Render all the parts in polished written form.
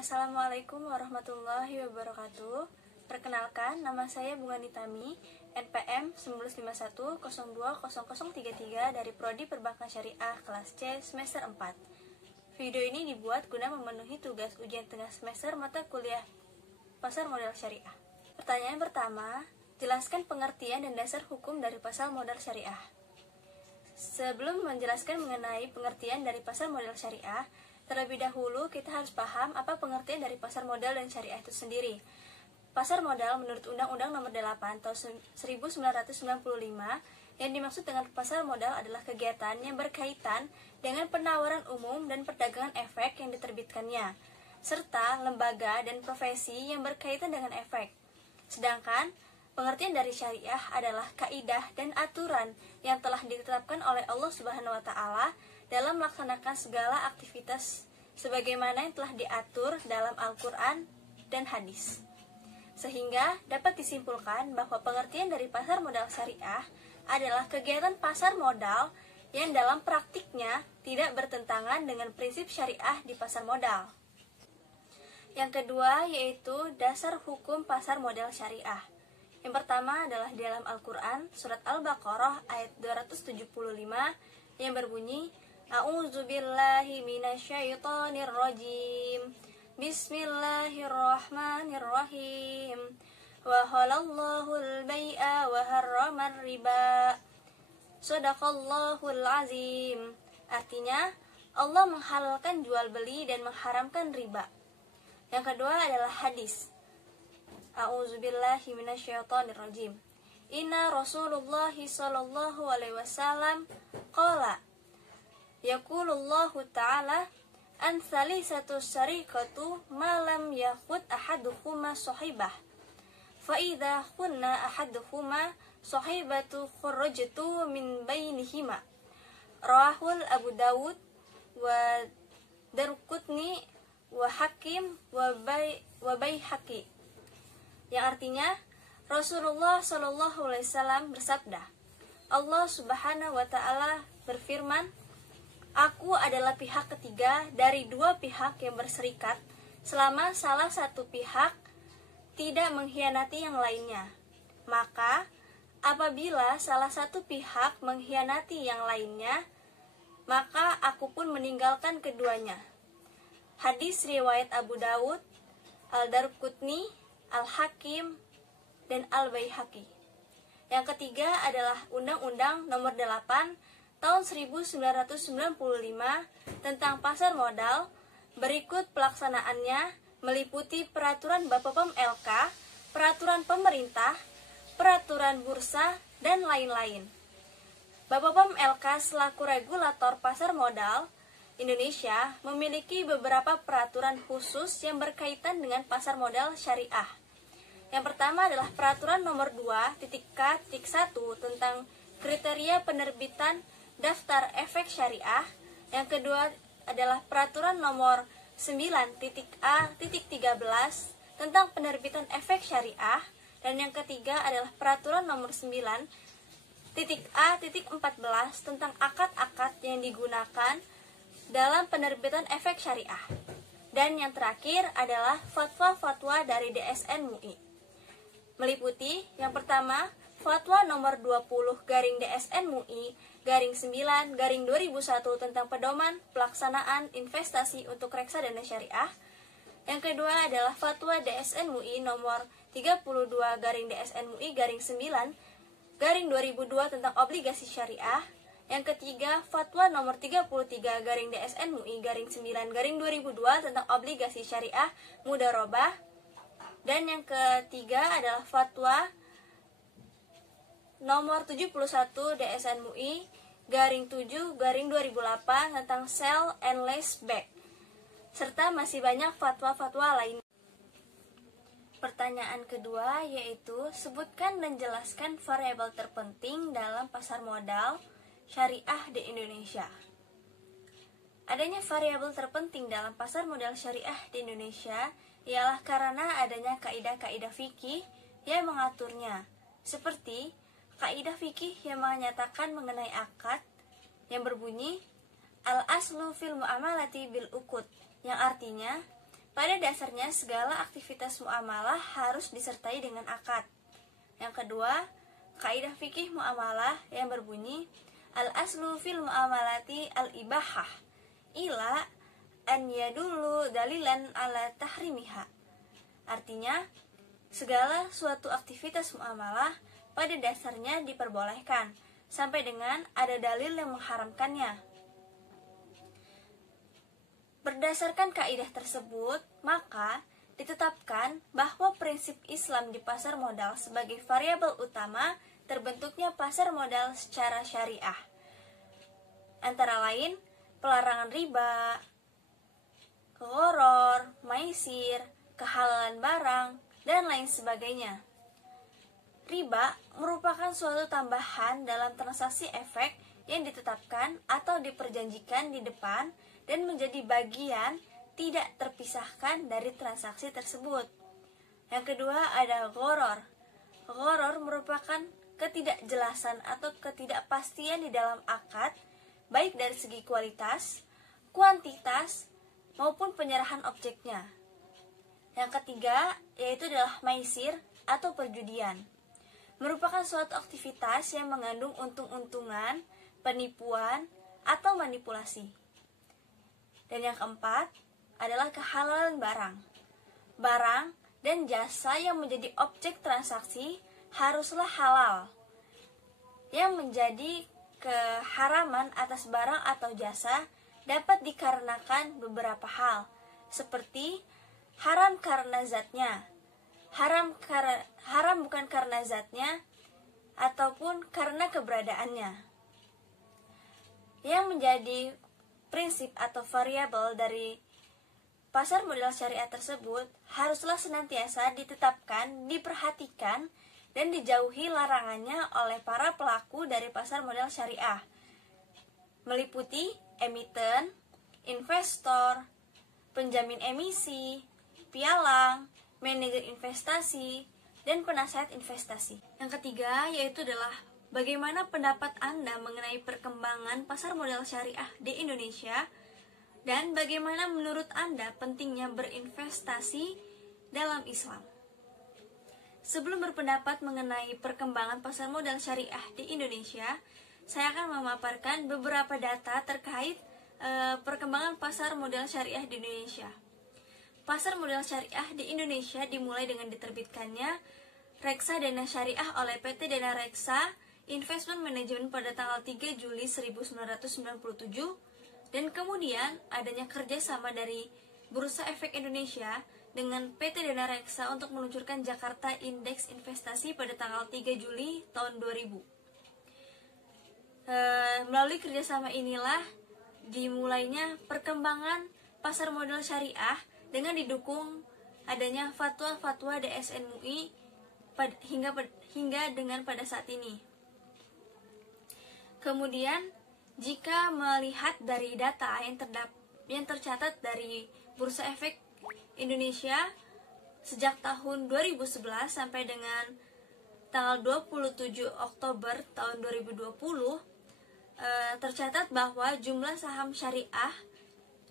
Assalamualaikum warahmatullahi wabarakatuh. Perkenalkan, nama saya Bunga Nitami, NPM 1951020033 dari Prodi Perbankan Syariah kelas C semester 4. Video ini dibuat guna memenuhi tugas ujian tengah semester mata kuliah Pasar Modal Syariah. Pertanyaan pertama, jelaskan pengertian dan dasar hukum dari pasar modal syariah. Sebelum menjelaskan mengenai pengertian dari pasar modal syariah, terlebih dahulu kita harus paham apa pengertian dari pasar modal dan syariah itu sendiri. Pasar modal menurut Undang-Undang Nomor 8 Tahun 1995 yang dimaksud dengan pasar modal adalah kegiatan yang berkaitan dengan penawaran umum dan perdagangan efek yang diterbitkannya, serta lembaga dan profesi yang berkaitan dengan efek. Sedangkan pengertian dari syariah adalah kaidah dan aturan yang telah ditetapkan oleh Allah Subhanahu wa taala dalam melaksanakan segala aktivitas sebagaimana yang telah diatur dalam Al-Qur'an dan hadis. Sehingga dapat disimpulkan bahwa pengertian dari pasar modal syariah adalah kegiatan pasar modal yang dalam praktiknya tidak bertentangan dengan prinsip syariah di pasar modal. Yang kedua yaitu dasar hukum pasar modal syariah. Yang pertama adalah di dalam Al-Qur'an surat Al-Baqarah ayat 275 yang berbunyi A'udzubillahi minasyaitonir rajim. Bismillahirrahmanirrahim. Wa halallahul bai'a wa harramar riba. Shadaqallahul azim. Artinya, Allah menghalalkan jual beli dan mengharamkan riba. Yang kedua adalah hadis. A'udzubillahi minasyaitonir rajim. Inna Rasulullah sallallahu alaihi wasallam qala yaqulullahu ta'ala an salisatu syarikatu ma lam yakhud ahaduhuma sahibah fa idza khunna ahaduhuma sahibatu kharajtu min bainihima. Rawahul Abu Dawud wa Darqutni wa Hakim wa Baihaqi. Yang artinya Rasulullah Shallallahu Alaihi Wasallam bersabda, Allah Subhanahu Wa Taala berfirman, Aku adalah pihak ketiga dari dua pihak yang berserikat selama salah satu pihak tidak mengkhianati yang lainnya. Maka apabila salah satu pihak mengkhianati yang lainnya, maka aku pun meninggalkan keduanya. Hadis riwayat Abu Dawud, Al-Darqutni, Al-Hakim, dan Al-Baihaqi. Yang ketiga adalah Undang-Undang Nomor 8 Tahun 1995 tentang pasar modal. Berikut pelaksanaannya meliputi Peraturan Bapepom LK, Peraturan Pemerintah, Peraturan Bursa, dan lain-lain. Bapepom LK selaku regulator pasar modal Indonesia memiliki beberapa peraturan khusus yang berkaitan dengan pasar modal syariah. Yang pertama adalah Peraturan Nomor 2.K.1 tentang kriteria penerbitan daftar efek syariah. Yang kedua adalah Peraturan Nomor 9.A.13 tentang penerbitan efek syariah. Dan yang ketiga adalah Peraturan Nomor 9.A.14 tentang akad-akad yang digunakan dalam penerbitan efek syariah. Dan yang terakhir adalah fatwa-fatwa dari DSN MUI. Meliputi yang pertama, Fatwa Nomor 20/DSN MUI /9/2001 tentang pedoman pelaksanaan investasi untuk reksadana syariah. Yang kedua adalah Fatwa DSN MUI Nomor 32/DSN MUI /9/2002 tentang obligasi syariah. Yang ketiga, Fatwa Nomor 33/DSN MUI /9/2002 tentang obligasi syariah mudharabah. Dan yang ketiga adalah Fatwa Nomor 71 DSN MUI /7/2008 tentang sell and lease back, serta masih banyak fatwa-fatwa lain. Pertanyaan kedua yaitu sebutkan dan jelaskan variabel terpenting dalam pasar modal syariah di Indonesia. Adanya variabel terpenting dalam pasar modal syariah di Indonesia ialah karena adanya kaidah-kaidah fikih yang mengaturnya, seperti kaidah fikih yang menyatakan mengenai akad yang berbunyi al-aslu fil mu'amalati bil uqud, yang artinya Pada dasarnya segala aktivitas muamalah harus disertai dengan akad. Yang kedua, kaidah fikih muamalah yang berbunyi al-aslu fil muamalati al-ibahah ila an yadullu dalilan ala tahrimiha. Artinya, segala suatu aktivitas muamalah pada dasarnya diperbolehkan sampai dengan ada dalil yang mengharamkannya. Berdasarkan kaidah tersebut, maka ditetapkan bahwa prinsip Islam di pasar modal sebagai variabel utama terbentuknya pasar modal secara syariah. Antara lain, pelarangan riba, gharar, maisir, kehalalan barang, dan lain sebagainya. Riba merupakan suatu tambahan dalam transaksi efek yang ditetapkan atau diperjanjikan di depan dan menjadi bagian tidak terpisahkan dari transaksi tersebut. Yang kedua ada gharar. Gharar merupakan ketidakjelasan atau ketidakpastian di dalam akad, baik dari segi kualitas, kuantitas, maupun penyerahan objeknya. Yang ketiga yaitu adalah maisir atau perjudian. Merupakan suatu aktivitas yang mengandung untung-untungan, penipuan, atau manipulasi. Dan yang keempat adalah kehalalan barang. Barang dan jasa yang menjadi objek transaksi haruslah halal. Yang menjadi keharaman atas barang atau jasa dapat dikarenakan beberapa hal, seperti haram karena zatnya, haram bukan karena zatnya, ataupun karena keberadaannya. Yang menjadi prinsip atau variabel dari pasar modal syariah tersebut haruslah senantiasa ditetapkan, diperhatikan, dan dijauhi larangannya oleh para pelaku dari pasar modal syariah, meliputi emiten, investor, penjamin emisi, pialang, manajer investasi, dan penasehat investasi. Yang ketiga yaitu adalah bagaimana pendapat Anda mengenai perkembangan pasar modal syariah di Indonesia dan bagaimana menurut Anda pentingnya berinvestasi dalam Islam. Sebelum berpendapat mengenai perkembangan pasar modal syariah di Indonesia, saya akan memaparkan beberapa data terkait perkembangan pasar modal syariah di Indonesia. Pasar modal syariah di Indonesia dimulai dengan diterbitkannya Reksa Dana Syariah oleh PT Dana Reksa Investment Management pada tanggal 3 Juli 1997, dan kemudian adanya kerjasama dari Bursa Efek Indonesia dengan PT Dana Reksa untuk meluncurkan Jakarta Indeks Investasi pada tanggal 3 Juli tahun 2000. Melalui kerjasama inilah dimulainya perkembangan pasar modal syariah dengan didukung adanya fatwa-fatwa DSN MUI hingga dengan pada saat ini. Kemudian, jika melihat dari data yang tercatat dari Bursa Efek Indonesia sejak tahun 2011 sampai dengan tanggal 27 Oktober tahun 2020, tercatat bahwa jumlah saham syariah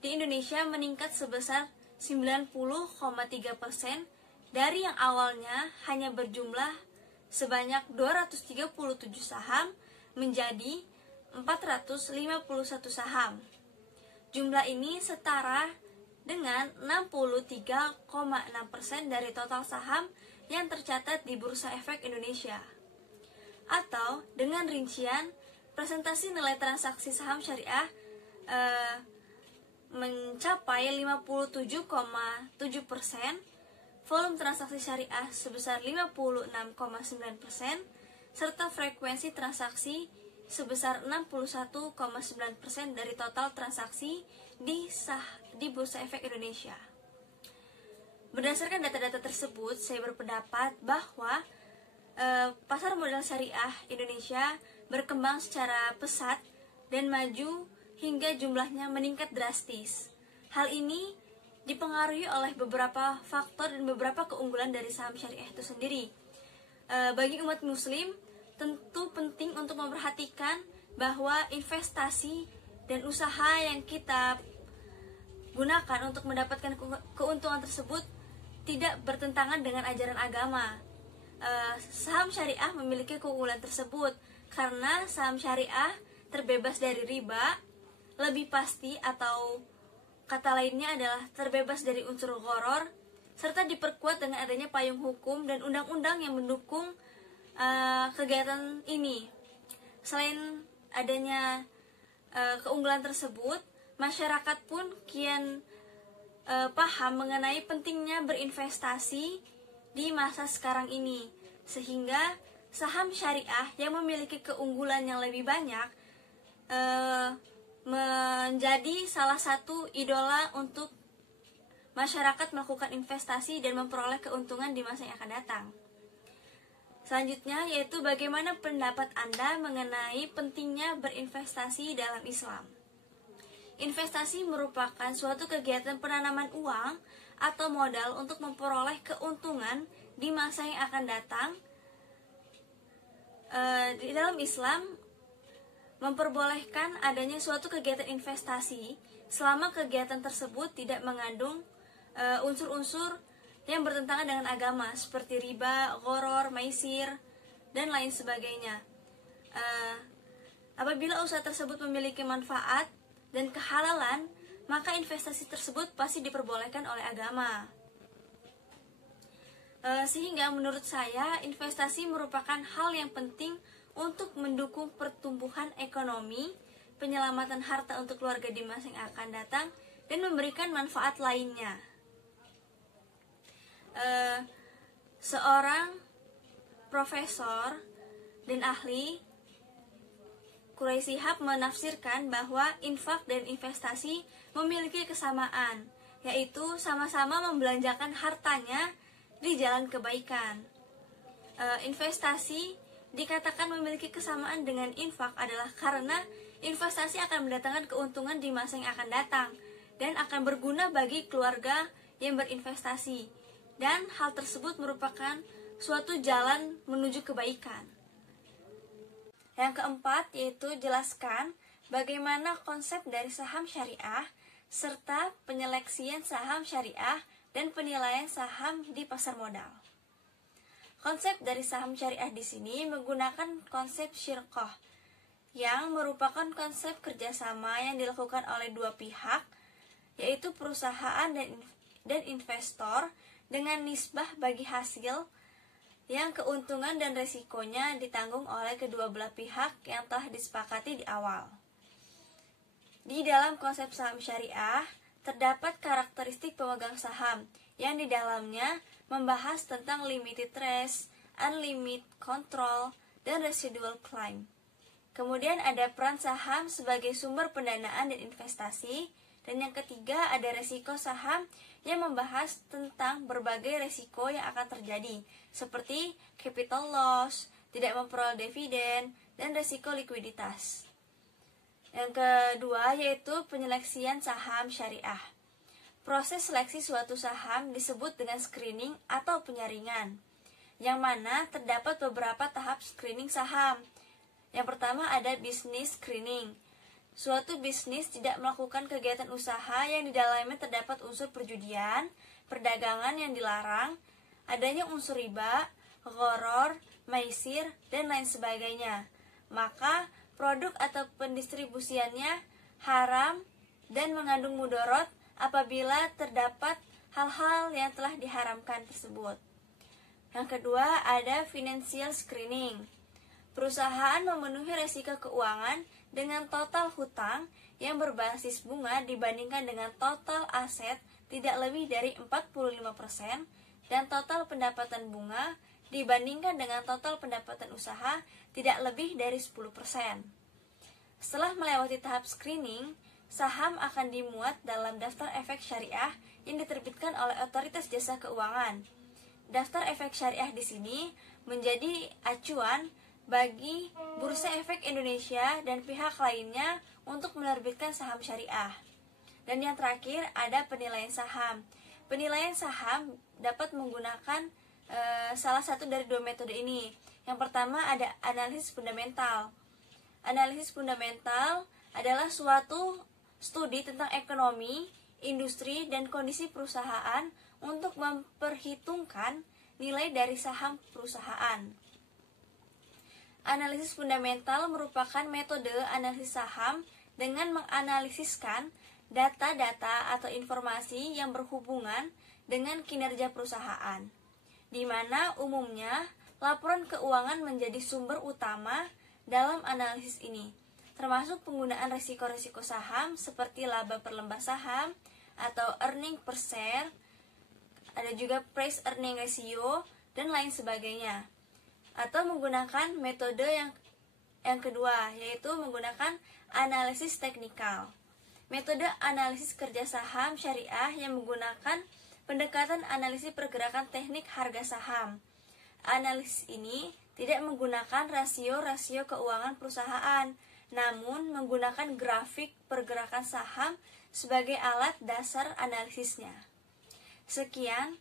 di Indonesia meningkat sebesar 90,3% dari yang awalnya hanya berjumlah sebanyak 237 saham menjadi 451 saham. Jumlah ini setara dengan 63,6% dari total saham yang tercatat di Bursa Efek Indonesia. Atau dengan rincian, presentasi nilai transaksi saham syariah mencapai 57,7%, volume transaksi syariah sebesar 56,9%, serta frekuensi transaksi sebesar 61,9% dari total transaksi di Bursa Efek Indonesia. Berdasarkan data-data tersebut, saya berpendapat bahwa pasar modal syariah Indonesia berkembang secara pesat dan maju hingga jumlahnya meningkat drastis. Hal ini dipengaruhi oleh beberapa faktor dan beberapa keunggulan dari saham syariah itu sendiri. Bagi umat muslim, tentu penting untuk memperhatikan bahwa investasi dan usaha yang kita gunakan untuk mendapatkan keuntungan tersebut tidak bertentangan dengan ajaran agama. Saham syariah memiliki keunggulan tersebut karena saham syariah terbebas dari riba, lebih pasti atau kata lainnya adalah terbebas dari unsur gharar, serta diperkuat dengan adanya payung hukum dan undang-undang yang mendukung kegiatan ini. Selain adanya keunggulan tersebut, masyarakat pun kian paham mengenai pentingnya berinvestasi di masa sekarang ini, sehingga saham syariah yang memiliki keunggulan yang lebih banyak menjadi salah satu idola untuk masyarakat melakukan investasi dan memperoleh keuntungan di masa yang akan datang. Selanjutnya yaitu bagaimana pendapat Anda mengenai pentingnya berinvestasi dalam Islam. Investasi merupakan suatu kegiatan penanaman uang atau modal untuk memperoleh keuntungan di masa yang akan datang. Di dalam Islam memperbolehkan adanya suatu kegiatan investasi selama kegiatan tersebut tidak mengandung unsur-unsur yang bertentangan dengan agama seperti riba, gharar, maisir, dan lain sebagainya. Apabila usaha tersebut memiliki manfaat dan kehalalan, maka investasi tersebut pasti diperbolehkan oleh agama. Sehingga menurut saya investasi merupakan hal yang penting untuk mendukung pertumbuhan ekonomi, penyelamatan harta untuk keluarga di masa yang akan datang, dan memberikan manfaat lainnya. Seorang profesor dan ahli Quraisy Shihab menafsirkan bahwa infak dan investasi memiliki kesamaan, yaitu sama-sama membelanjakan hartanya di jalan kebaikan. Investasi dikatakan memiliki kesamaan dengan infak adalah karena investasi akan mendatangkan keuntungan di masa yang akan datang dan akan berguna bagi keluarga yang berinvestasi, dan hal tersebut merupakan suatu jalan menuju kebaikan. Yang keempat yaitu jelaskan bagaimana konsep dari saham syariah serta penyeleksian saham syariah dan penilaian saham di pasar modal. Konsep dari saham syariah di sini menggunakan konsep syirqah, yang merupakan konsep kerjasama yang dilakukan oleh dua pihak, yaitu perusahaan dan investor, dengan nisbah bagi hasil yang keuntungan dan resikonya ditanggung oleh kedua belah pihak yang telah disepakati di awal. Di dalam konsep saham syariah, terdapat karakteristik pemegang saham yang di dalamnya membahas tentang limited risk, unlimited control, dan residual claim. Kemudian ada peran saham sebagai sumber pendanaan dan investasi. Dan yang ketiga ada resiko saham yang membahas tentang berbagai resiko yang akan terjadi, seperti capital loss, tidak memperoleh dividen, dan resiko likuiditas. Yang kedua yaitu penyeleksian saham syariah. Proses seleksi suatu saham disebut dengan screening atau penyaringan, yang mana terdapat beberapa tahap screening saham. Yang pertama ada business screening. Suatu bisnis tidak melakukan kegiatan usaha yang di dalamnya terdapat unsur perjudian, perdagangan yang dilarang, adanya unsur riba, gharar, maisir, dan lain sebagainya. Maka produk atau pendistribusiannya haram dan mengandung mudorot apabila terdapat hal-hal yang telah diharamkan tersebut. Yang kedua ada financial screening. Perusahaan memenuhi resiko keuangan dengan total hutang yang berbasis bunga dibandingkan dengan total aset tidak lebih dari 45% dan total pendapatan bunga dibandingkan dengan total pendapatan usaha tidak lebih dari 10%. Setelah melewati tahap screening, saham akan dimuat dalam daftar efek syariah yang diterbitkan oleh Otoritas Jasa Keuangan. Daftar efek syariah di sini menjadi acuan bagi Bursa Efek Indonesia dan pihak lainnya untuk menerbitkan saham syariah. Dan yang terakhir ada penilaian saham. Penilaian saham dapat menggunakan salah satu dari dua metode ini. Yang pertama ada analisis fundamental. Analisis fundamental adalah suatu studi tentang ekonomi industri, dan kondisi perusahaan untuk memperhitungkan nilai dari saham perusahaan. Analisis fundamental merupakan metode analisis saham dengan menganalisiskan data-data atau informasi yang berhubungan dengan kinerja perusahaan, di mana umumnya laporan keuangan menjadi sumber utama dalam analisis ini, termasuk penggunaan risiko-risiko saham seperti laba per lembar saham atau earning per share, ada juga price earning ratio, dan lain sebagainya. Atau menggunakan metode yang kedua, yaitu menggunakan analisis teknikal. Metode analisis kerja saham syariah yang menggunakan pendekatan analisis pergerakan teknik harga saham. Analisis ini tidak menggunakan rasio-rasio keuangan perusahaan, namun menggunakan grafik pergerakan saham sebagai alat dasar analisisnya. Sekian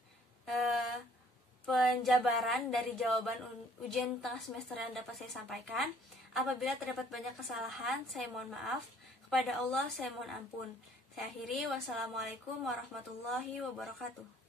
penjabaran dari jawaban ujian tengah semester yang dapat saya sampaikan. Apabila terdapat banyak kesalahan, saya mohon maaf. Kepada Allah saya mohon ampun. Saya akhiri, wassalamualaikum warahmatullahi wabarakatuh.